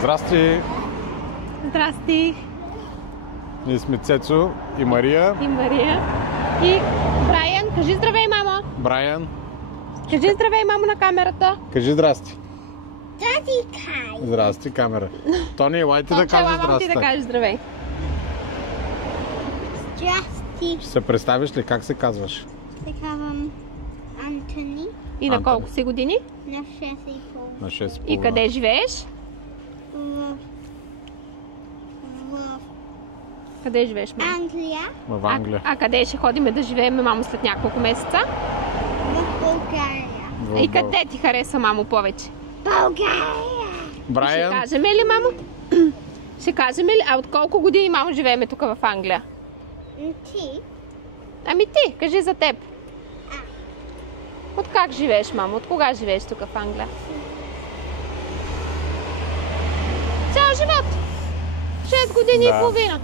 Здрасти! Здрасти! Ние сме Цецо и Мария. И Мария. И Брайан. Кажи здравей, мамо! Брайан. Кажи здравей, мамо, на камерата. Кажи здрасти. Здрасти, Кай. Здрасти, камера. Тони, елай ти да кажеш Мама, здрасти. ти да кажеш здравей. Здрасти. Ще се представиш ли? Как се казваш? Се казвам Антони. И на Антони. колко си години? На 6,5. На 6,5. И къде живееш? В Къде живееш, мамо? Англия. В Англия. А къде ще ходим да живеем, мамо, след няколко месеца? В България. В И къде ти хареса, мамо, повече? България. Ще Брайан. кажем ли, мамо? Ще кажем ли? А от колко години, мамо, живееме тук в Англия? Ти. Ами ти, кажи за теб. От как живееш, мамо? От кога живееш тук в Англия? Цял живот. 6 години Да. и половина.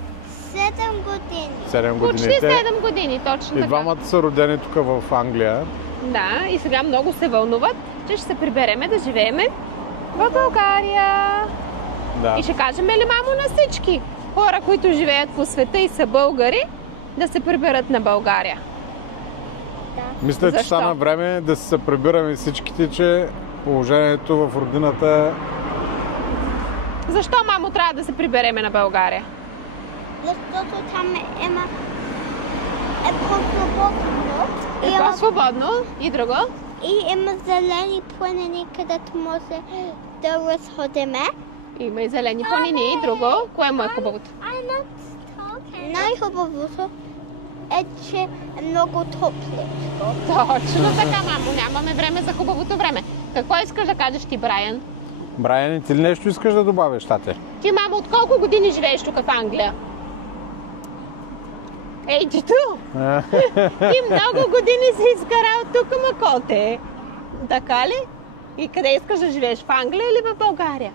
7 години. 7 Почти годините. 7 години, точно И така. двамата са родени тук в Англия. Да, и сега много се вълнуват, че ще се прибереме да живееме в България. Да. И ще кажем ли, мамо, на всички хора, които живеят по света и са българи, да се приберат на България? Мисля, че Защо? стана време да се прибираме всичките, че положението в родината... Защо, мамо, трябва да се прибереме на България? Защото там има по-свободно. Е по-свободно и друго. И има зелени планини, където може да разходиме. Има и зелени планини и друго. Кое му е хубавото? Най-хубавото е, че е много топличко. Точно така, мамо. Нямаме време за хубавото време. Какво искаш да кажеш ти, Брайан? Брайан, ти ли нещо искаш да добавиш, тате? Ти, мамо, от колко години живееш тук в Англия? Ей, ти ту! Ти много години си изкарал тук, макоте. Така ли? И къде искаш да живееш? В Англия или в България?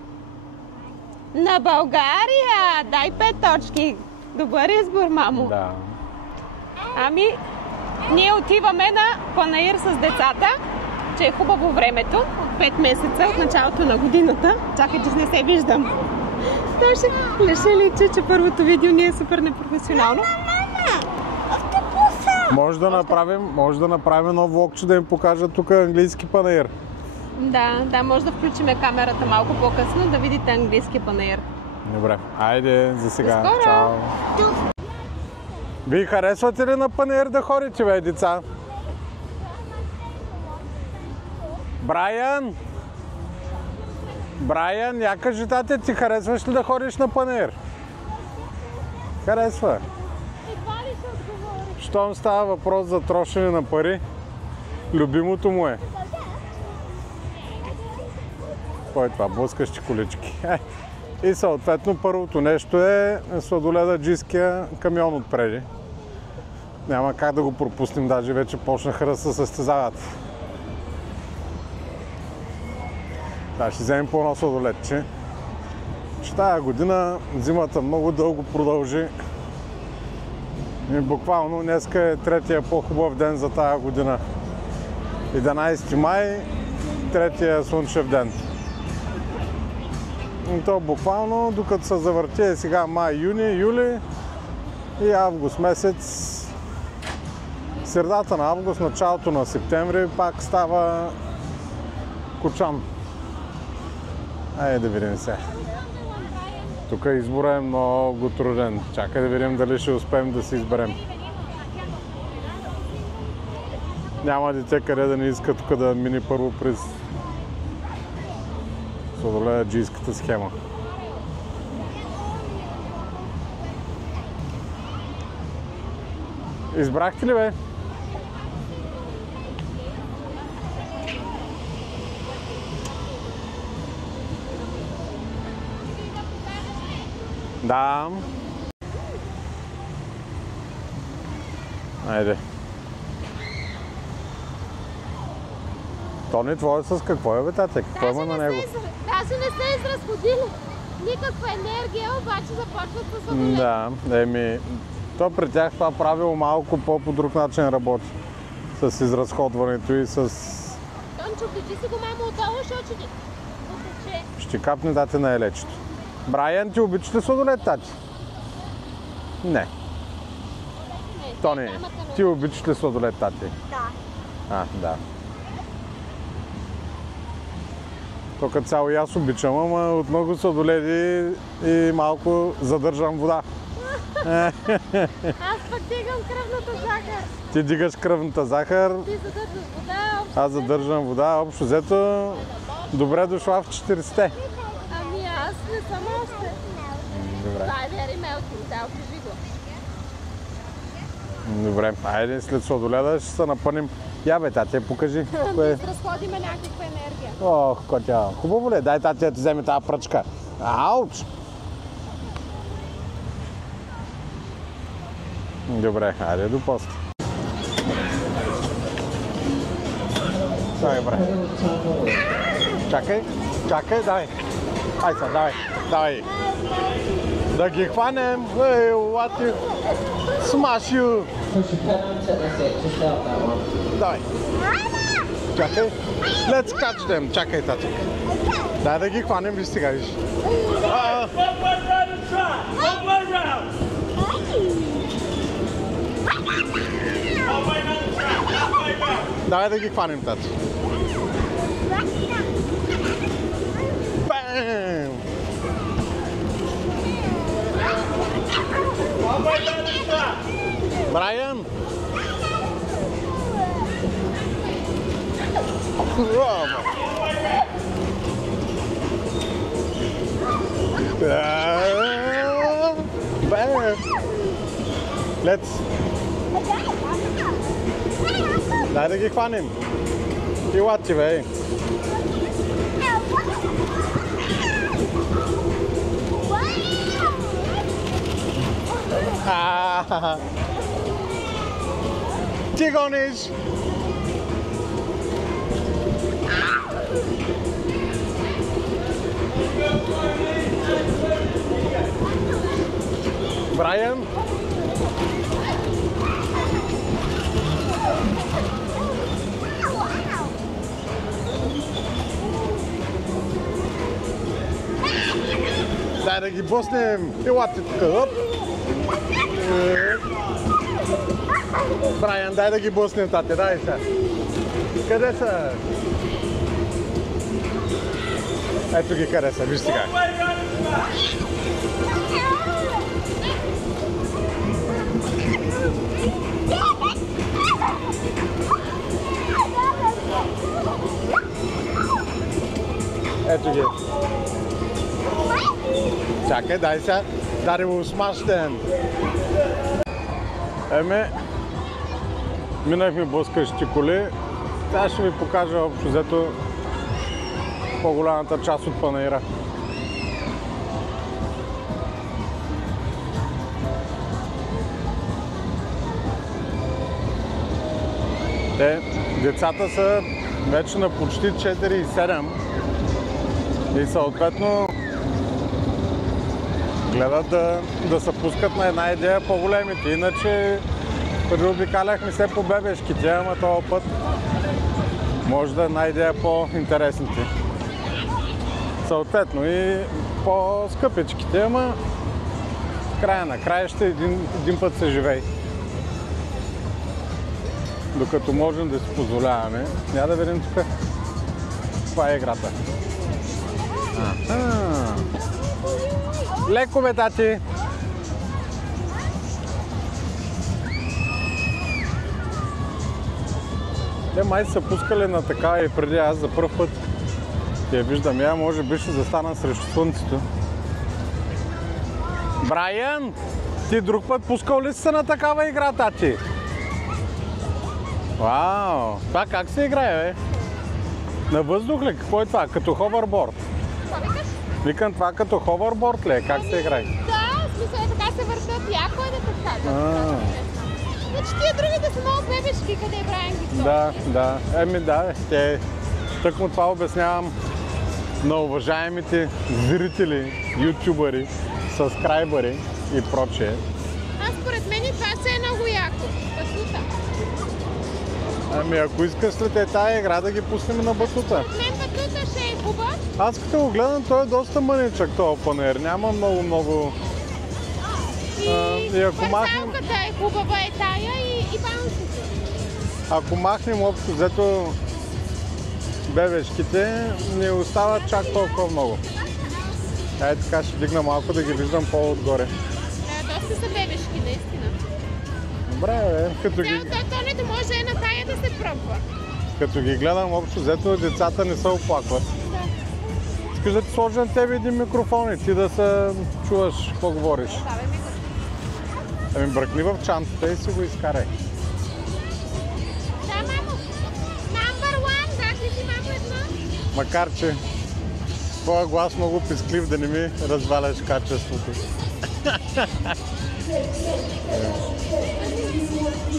На България! Дай 5 точки. Добър избор, мамо. Да. Ами, ние отиваме на панаир с децата, че е хубаво времето, от 5 месеца, от началото на годината. Чакай, че не се виждам. Леше личи, че първото видео ни е супер непрофесионално. Може да направим нов влог, че да им покажа тук английски панаир. Да, може да включим камерата малко по-късно, да видите английски панаир. Добре, айде за сега. До скоро! Чао! Вие харесвате ли на панаир да ходите, бе, деца? Брайан! Брайан, я кажи, тате, ти харесваш ли да ходиш на панаир? Харесва. Щом става въпрос за трошене на пари, любимото му е. Кой е това? Блъскащи колички. И съответно първото нещо е сладоледаджийския камион отпреди. Няма как да го пропуснем, даже вече почнаха да се състезават. Да, ще вземем по едно сладоледче. Че тая година зимата много дълго продължи. И буквално днеска е третия по-хубав ден за тая година. 11 май, третия слънчев ден. И то буквално, докато се завърти е сега май, юни, юли и август месец. Средата на август, началото на септември пак става кочан. Айде да видим сега. Тук избора е много труден. Чакай да видим дали ще успеем да се изберем. Няма дете къде да не иска тук да мине първо през сладоледаджийската схема. Избрахте ли, бе? Да. Айде. Тони, твое с какво е, бе, тате? Какво има на него? Даже не се изразходили никаква енергия, обаче започват с сладолед. Да, то при тях това правило малко по друг начин работи. С изразходването и с... Тончо, качи си го, мамо, отдолу, защото ще ти потече. Ще капне дате на елечето. Брайан, ти обичаш ли сладолед, тати? Не. Тони, ти обичаш ли сладолед, тати? Да. Да. Тук цяло и аз обичам, ама от много сладоледи и малко задържам вода. Аз пък дигам кръвната захар. Ти дигаш кръвната захар, Ти задържаш вода. аз задържам вода. Общо взето, добре дошла в 40-те. Ами аз не съм още. Добре. Това е very melting, да, окажи го. Добре, айде след сладоледа ще се напънем. Я бе, тати, покажи. Кое? Разходиме някаква енергия. Ох, котя. Хубаво ли? Дай тати да ти вземе тази пръчка. Ауч! Добре, айде до пост. Чакай, бре. Чакай, давай. Ай са, давай. Да ги хванем. Ей, what you... Smash you. Давай. Чакай. Let's catch them. Чакай, тати. Дай да ги хванем, виж сега, виж. One round of try. One round. Halfway round the track. Halfway round. Давай да ги хванем, тати. Бам! Halfway round the track. Брайан! Бам! Let's... Дай да ги хванем. И лати, бе. Ти гониш! Брайан? Дай да ги боснем! Елате тук! Оп! Брайан, дай да ги боснем, тате, дай сега! Къде са? Ето ги къде са, виж сега! Halfway round the track. Ето ги! Чакай, дай сега! Дай му смащен! Минахме блъскащи коли. Сега ще ви покажа общо взето по-голямата част от панаира. Децата са вече на почти 4 и 7 и съответно гледат да се пускат на една идея по-големите. Иначе приобикаляхме се по бебешките, ама този път може да е една идея по-интересните. Съответно и по-скъпичките, ама края на края ще един път се живей. Докато можем да си позволяваме. Я да видим тук. Това е играта. Леко бе, тати! Те май са пускали на така и преди, аз за пръв път я виждам. Я може би ще застана срещу слънцето. Брайан! Ти друг път пускал ли си на такава игра, тати? Вау! Това как се играе, бе? На въздух ли? Какво е това? Като ховерборд? Това викаш? Викам това като ховерборд ли? Как се играе? Да, в смисъл е така се въртят. Яко е да така. Значи тия другите са много бебешки, къде е Брайан ги сложи. Да. Да, бе. Тъкмо това обяснявам на уважаемите зрители, ютубъри, сабскрайбъри и прочее. Аз според мен и това ще е много яко. Батута. Ами ако искаш след тая игра да ги пуснем на батута. Мен батута ще е хубав. Аз като го гледам, той е доста мъничък този панер. Няма много. И ако махнем... Парсалката е хубава е тая и баунсите. Ако махнем общо взето бебешките, не остават чак толкова много. Ай така ще дигна малко да ги виждам по-отгоре. Доста са бебешки, наистина. Добре, като ги... Тонето може на тая да се пробва. Като ги гледам общо взето, децата не се оплакват. Да. Искаш да ти сложи на тебе един микрофон и ти да се чуваш какво говориш. Давай ми го. Ами бръкни в чантата и си го изкарай. Да, мамо. Number one, даш ли си мамо едно? Макар че твоя глас много писклив, да не ми разваляш качеството.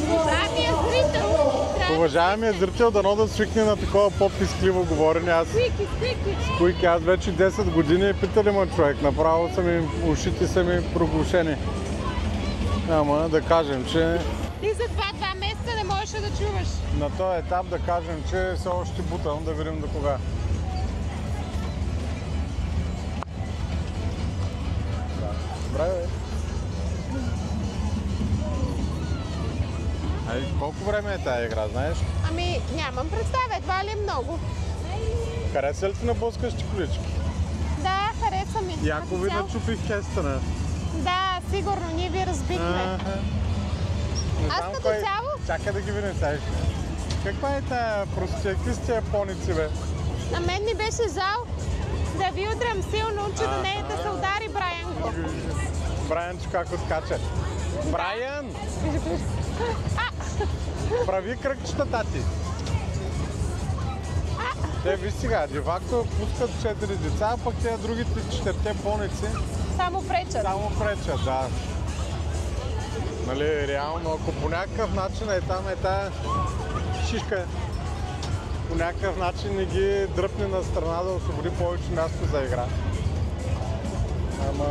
Уважаемия зрител. Уважаемият зрител, дано да свикне на такова по-пискливо говорене. Аз Скуики, аз вече 10 години питали ме човек. Направо ушите са ми проглушени. Ама да кажем, че Ти за 2 месеца не можеш да чуваш. на този етап да кажем, че все още бутам, да видим до кога. Добре, бе. Ай, колко време е тази игра, знаеш? Ами, нямам представа, едва ли е много. Хареса ли ти на блъскащи колички? Да, хареса ми. Яко Като ви цяло. начупих кестена. Да, сигурно, ние ви разбихме. Не Аз знам като кой... цяло? Чакай да ги видим сега. Каква е тая простия? Какви са тия поници, бе? На мен ми беше жал да ви удрям силно, че до нея да се удари Брайанко. Брайан, че как откача. Брайан! Прави кръгчета, тати. Те, виж сега, девакто пускат 4 деца, а пък те другите 4 поници Само пречат. само пречат, да. Нали, реално, ако по някакъв начин е там тая шишка, по някакъв начин не ги дръпне на страна да освободи повече място за игра. Ама...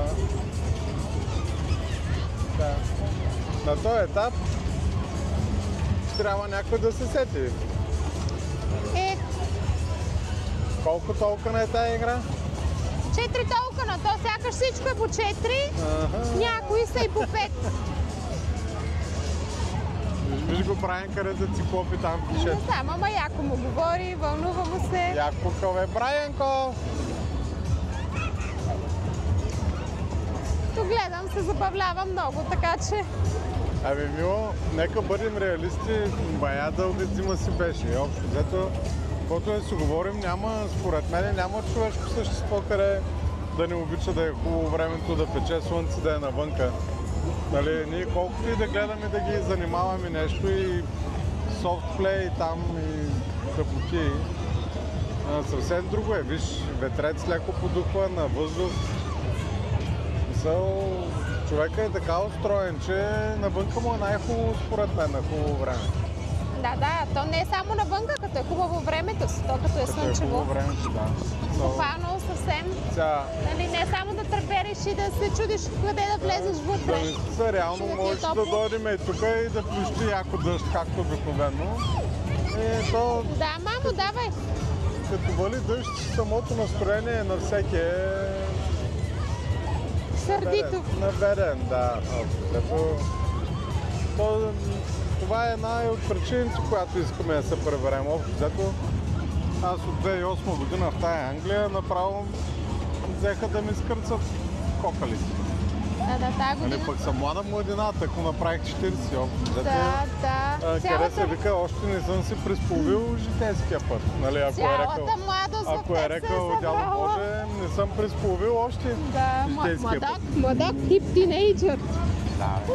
Да. На този етап трябва някой да се сети. Е, Колко толкова е тази игра? 4 толкова, то сякаш всичко е по 4, някои са и по 5. Виж го Брайан, къде да си клопи там пише. Не знам, ама яко му говори, вълнува му се. Яко кълве, Брайанко! Тук гледам, се забавлява много, така че... Ами мило, нека бъдем реалисти, бая дълга зима си беше. Общо взето, каквото да си говорим, няма, според мен, няма човешко същество, къде да не обича да е хубаво времето, да пече слънце, да е навънка. Нали, ние колкото и да гледаме да ги занимаваме нещо и софтплей там и тъпоти, съвсем друго е. Виж, ветрец леко подухва на въздух. Човека е така устроен, че навънка му е най-хубаво според мен на хубаво време. Да, то не е само навънка, като е хубаво времето си, то като е Като е слънчево. хубаво времето, да. Буквално съвсем, Сега, нали, не само да трепериш и да се чудиш къде да влезеш да вътре. не са, реално Ще да ти е можеш да топло. дойдем и тук и да плющи яко дъжд, както обикновено. И то, Да, мамо, давай. като вали дъжд, самото настроение на всеки е Сърдито. наведен, да. Това е една от причините, която искаме да се преберем. Общо взето, аз от 2008 година в тая Англия направо взеха да ми скърцат кокалите. Да, тази Нали, година. пък съм млада младина, ако направих 40 общо взето. Да. Къде се вика, още не съм си присполовил житейския път. Нали, ако е рекал, Цялата младост в ако е теб се рекал е дядо събрала. Боже, не съм присполовил още Да, житейския път. младак тип тинейджър. Да, бе.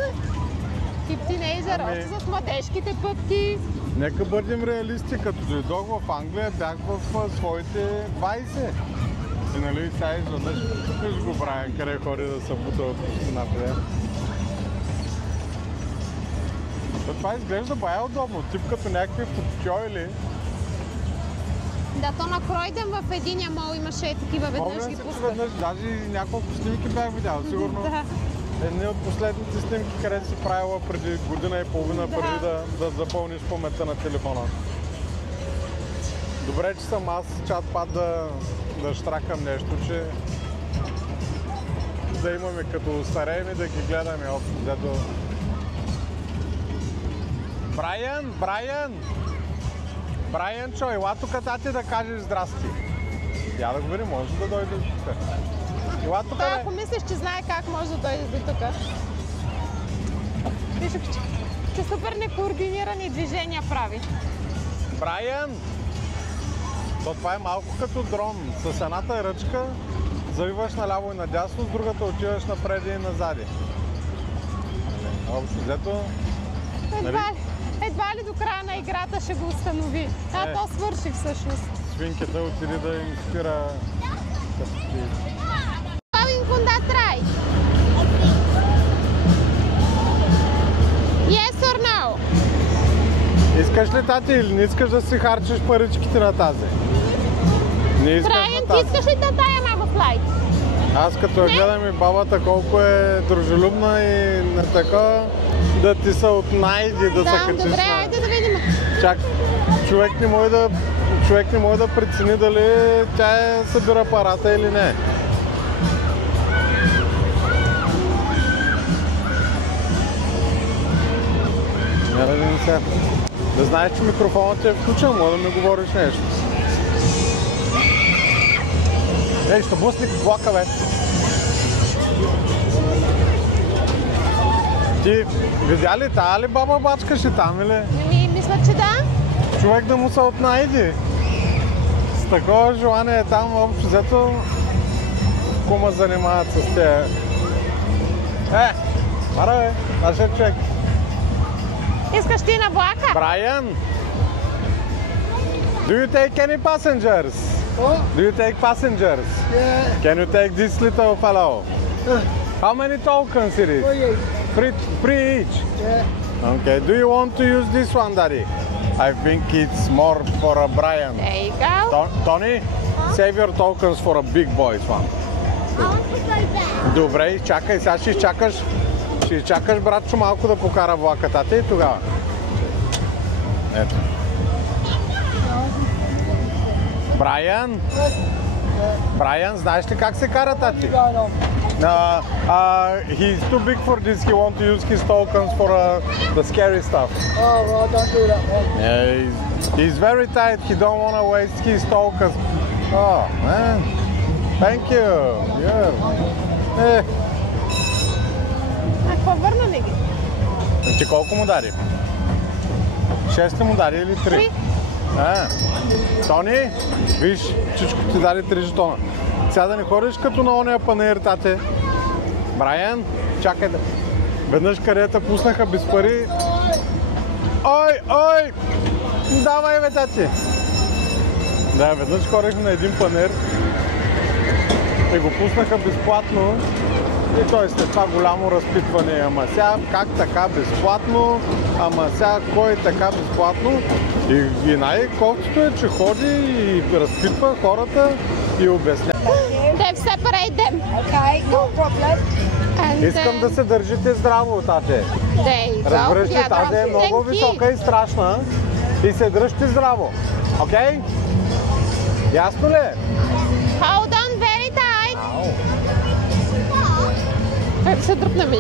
Тип тинейджър, Ами- още с младежките пъпки. Нека бъдем реалисти, като дойдох в Англия, бях в своите 20. И нали, сега изведнъж, виж го Брайан, къде ходи да се бута от напред. Това изглежда бая удобно, тип като някакви футкьойли. Да, то на Кройден в единия мол имаше такива, веднъж Помня ги се, че пускат. веднъж даже и няколко снимки бях видял, сигурно. Да. Едни от последните снимки, където си правила преди година и половина, Да. преди да запълниш паметта на телефона. Добре, че съм аз чат-пат да штракам нещо, че да имаме като стареем и да ги гледаме общо взето. Брайан, чо, ела тук тати да кажеш здрасти. Я да го видим, може да дойде тук. Ела тук, Той ако мислиш, че знае как може да дойде до тук. Виж, че супер некоординирани движения прави. Брайан! То това е малко като дрон. С едната ръчка завиваш наляво и надясно, с другата отиваш напред и назади. Общо взето... Едва ли до края на играта ще го установи. То свърши всъщност. Свинката отиде да им спира къпки. Going on that ride? Yes or no? Искаш ли, тати, или не искаш да си харчиш паричките на тази? Не искаш Брайан, на ти тази. искаш ли да тая мама слайд? Аз като я гледам и бабата колко е дружелюбна и на така, да ти се отнайди да се качиш. Добре, айде да видим. Чак, човек не може да прецени дали тя събира апарата или не. Няма да не сега. Да знаеш, че микрофонът е включен, може да ми говориш нещо. Ей, ще блъсни влака, бе! Ти видя ли тая ли баба бачкаше там, или? Мисля, че да. Човек да му се отнайди. С такова желание там, общо взето, кума занимават с тея. Мара, бе, нашия човек. Искаш ти на влака? Brian, do you take any passengers? What? Do you take passengers? Yeah. Can you take this little fellow? How many tokens it is? Three each. Yeah. Okay, do you want to use this one, Daddy? I think it's more for a Brian. There you go. Tony, save your tokens for a big boys one. I want to go back. Добре, чакай, сега ще изчакаш братчо малко да покара влаката и тогава. Ето. Брайан, знаеш ли как се кара, тати? Going on. He's too big for this, he want to use his tokens for the scary stuff. Oh, well, don't do that one. Yeah, he's very tight, he don't want to waste his tokens. Oh, man. Thank you. Yeah. Какво върна ли ги? Ти колко му дари? 6 му дари или 3? 3. Тони, виж, чичко ти даде 3 жетона. Сега да не ходиш като на ония панаир, тате. Брайан, чакай да... Веднъж карията пуснаха без пари. Ой! Давай, бе, тати! Да, веднъж ходихме на един панаир и го пуснаха безплатно. И той след това голямо разпитване. Ама сега как така безплатно? Ама сега кой така безплатно? И най-колкото е, че ходи и разпитва хората и обяснява. They've separate them. Okay, no problem. And Искам да се държите здраво, тате. there you go. Разбираш ли, Yeah, тази е thank много you. висока и страшна. И се дръжте здраво. Окей? Ясно ли? Hold on very tight. Ау. Как се дръпна ми?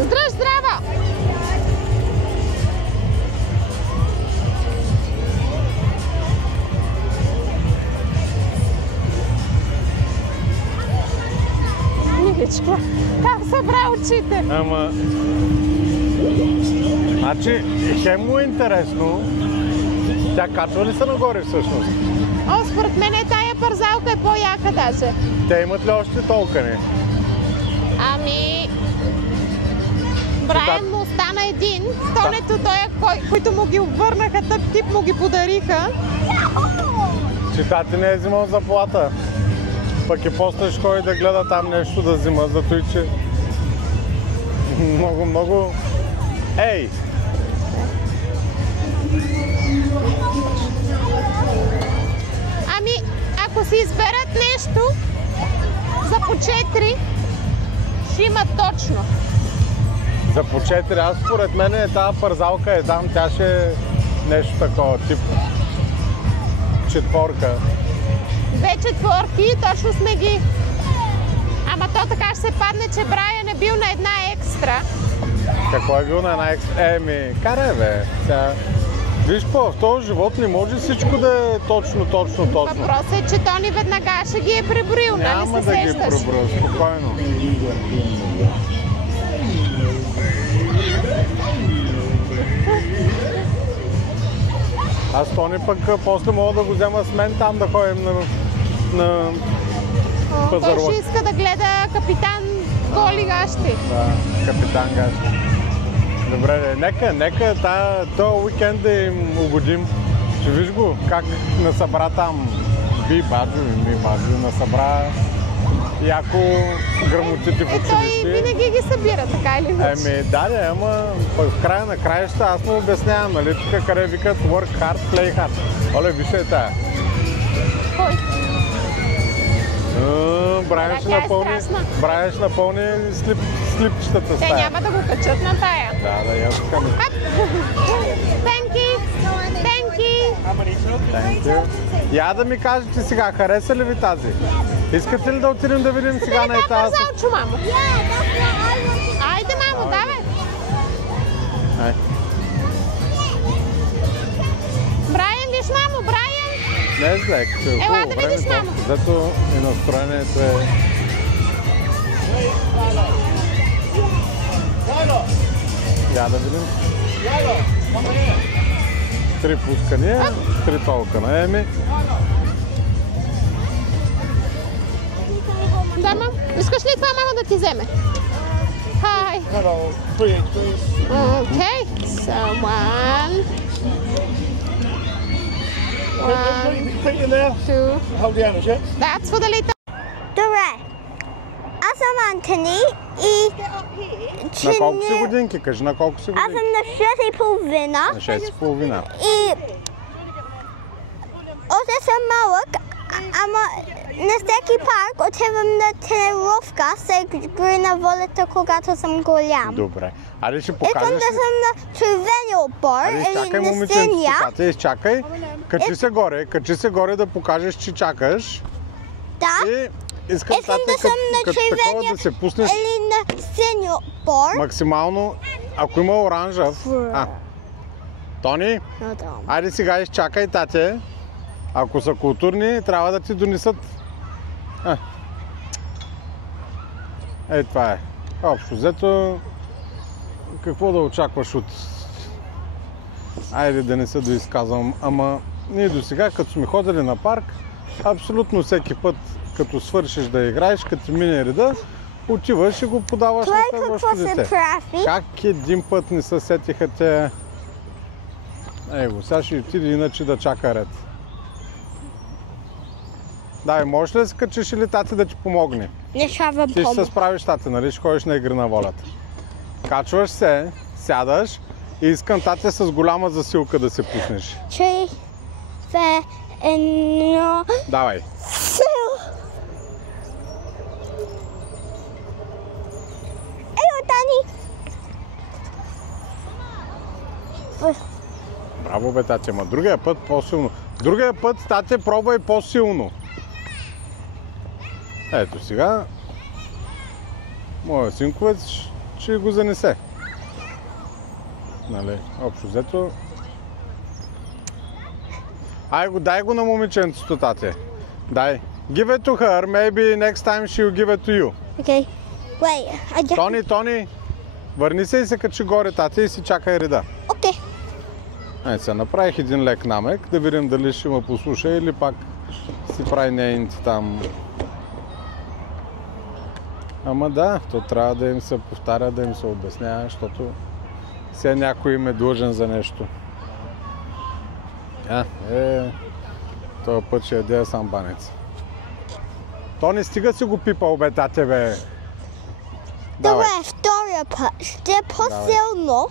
Здрав, здрава! Миличко, как събра очите? Ама... Значи, хем му е интересно. Тя качва ли се нагоре всъщност? О, според мен тая парзалка е по-яка даже. Те имат ли още толкани? Ами... Брайан му остана един. Тонето той, които му ги обвърнаха, тъп тип му ги подариха. Че тати не е взимал заплата. Пък и после ще ходи да гледа там нещо да взима, зато и че... Много... Ей! Ами, ако си изберат нещо, За по 4 ще има точно. За по 4, аз според мен тази парзалка е там, тя ще е нещо такова, тип четворка. 2 четворки, точно сме ги. Ама то така ще се падне, че Брайан е бил на една екстра. Какво е бил на една екстра? Карай бе. Сега... Виж в този живот не може всичко да е точно. Въпросът е, че Тони веднага ще ги е преброил, нали се Няма да ги сещаш? преброил, спокойно. Аз Тони пък после мога да го взема с мен там да ходим на Той пазарлък. ще иска да гледа капитан Голи гащи. Да, капитан Гащи. Добре, нека този уикенд да им угодим. Ще виж го как насъбра там Баджо насъбра яко грамотите в Той училище. винаги ги събира, така или иначе. Ама в края на краища аз му обяснявам, нали, тук къде викат work hard, play hard. Оле, вижте тая. Кой? Брайан ще напълни слипчетата Те стая. няма да го качат на тая. Да, я тук. Thank you! Thank you. Я да ми кажете сега, хареса ли ви тази? Искате ли да отидем да видим сега на етажа? Парзалчо, мамо. Айде, мамо, давай. Брайан, виж, мамо, Брайан. Не е зле, като е Ела хубаво да видиш, времето, мамо. зато и настроението е... Я да видим. 3 пускания, 3 толка на Еми. Да, мам. Искаш ли това мамо да ти вземе? Hi. Hello. 3 each, please. Okay. So one, Put your feet in there. 2. Hold the handles, yeah? That's for the little. Добре. Аз съм Антони и... На колко си годинки? Кажи на колко си Аз годинки? съм на 6,5. На 6,5. И... Още съм малък, ама на всеки парк отивам на тренировка, се гри на волята, когато съм голям. Добре. Аре ще Искам покажеш да ли? съм на червения отбор Аре изчакай или на момиченцето, синия. Катя, изчакай. Качи се горе да покажеш, че чакаш. Да. И искам Искам Катя, да съм на като такова червения да се пуснеш или на синия отбор. максимално, ако има оранжев. Тони, айде сега изчакай, тате. Ако са културни, трябва да ти донесат. Ей, това е. Общо взето, какво да очакваш от... Айде да не се доизказвам, ама ние до сега, като сме ходили на парк, абсолютно всеки път, като свършиш да играеш, като мине реда, отиваш и го подаваш на Това е следващото какво се дете. прави. Как един път не се сетиха те... Его, сега ще отиде иначе да чака ред. Дай, можеш ли да се качиш или тати да ти помогне? Не трябва Ти ще се помощ. справиш, тати, нали? Ще ходиш на игри на волята. Качваш се, сядаш и искам тати с голяма засилка да се пуснеш. 3, 2, 1... Давай. Ето, Тани! Браво, бе, тати, ама другия път по-силно. Другия път, тати, пробвай по-силно. Ето сега. Моя синковец ще го занесе. Нали, общо взето. Дай го на момиченцето, тате. Дай. Give it to her, maybe next time she'll give it to you. Okay. Wait, I just... Тони, върни се и се качи горе, тате, и си чакай реда. Okay. Сега направих един лек намек, да видим дали ще ме послуша или пак си прави нейните там. Ама да, то трябва да им се повтаря, да им се обяснява, защото сега някой им е длъжен за нещо. Този път ще яде сам банец. Тони, стига си го пипал, бе, тате, бе. Добре, втория път. Ще е по-силно.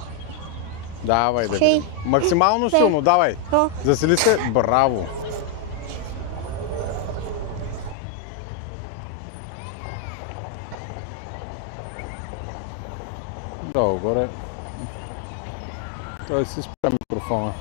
Давай, да видим. Максимално силно, давай. Засили се. Браво. Долу горе. Той си спря микрофона.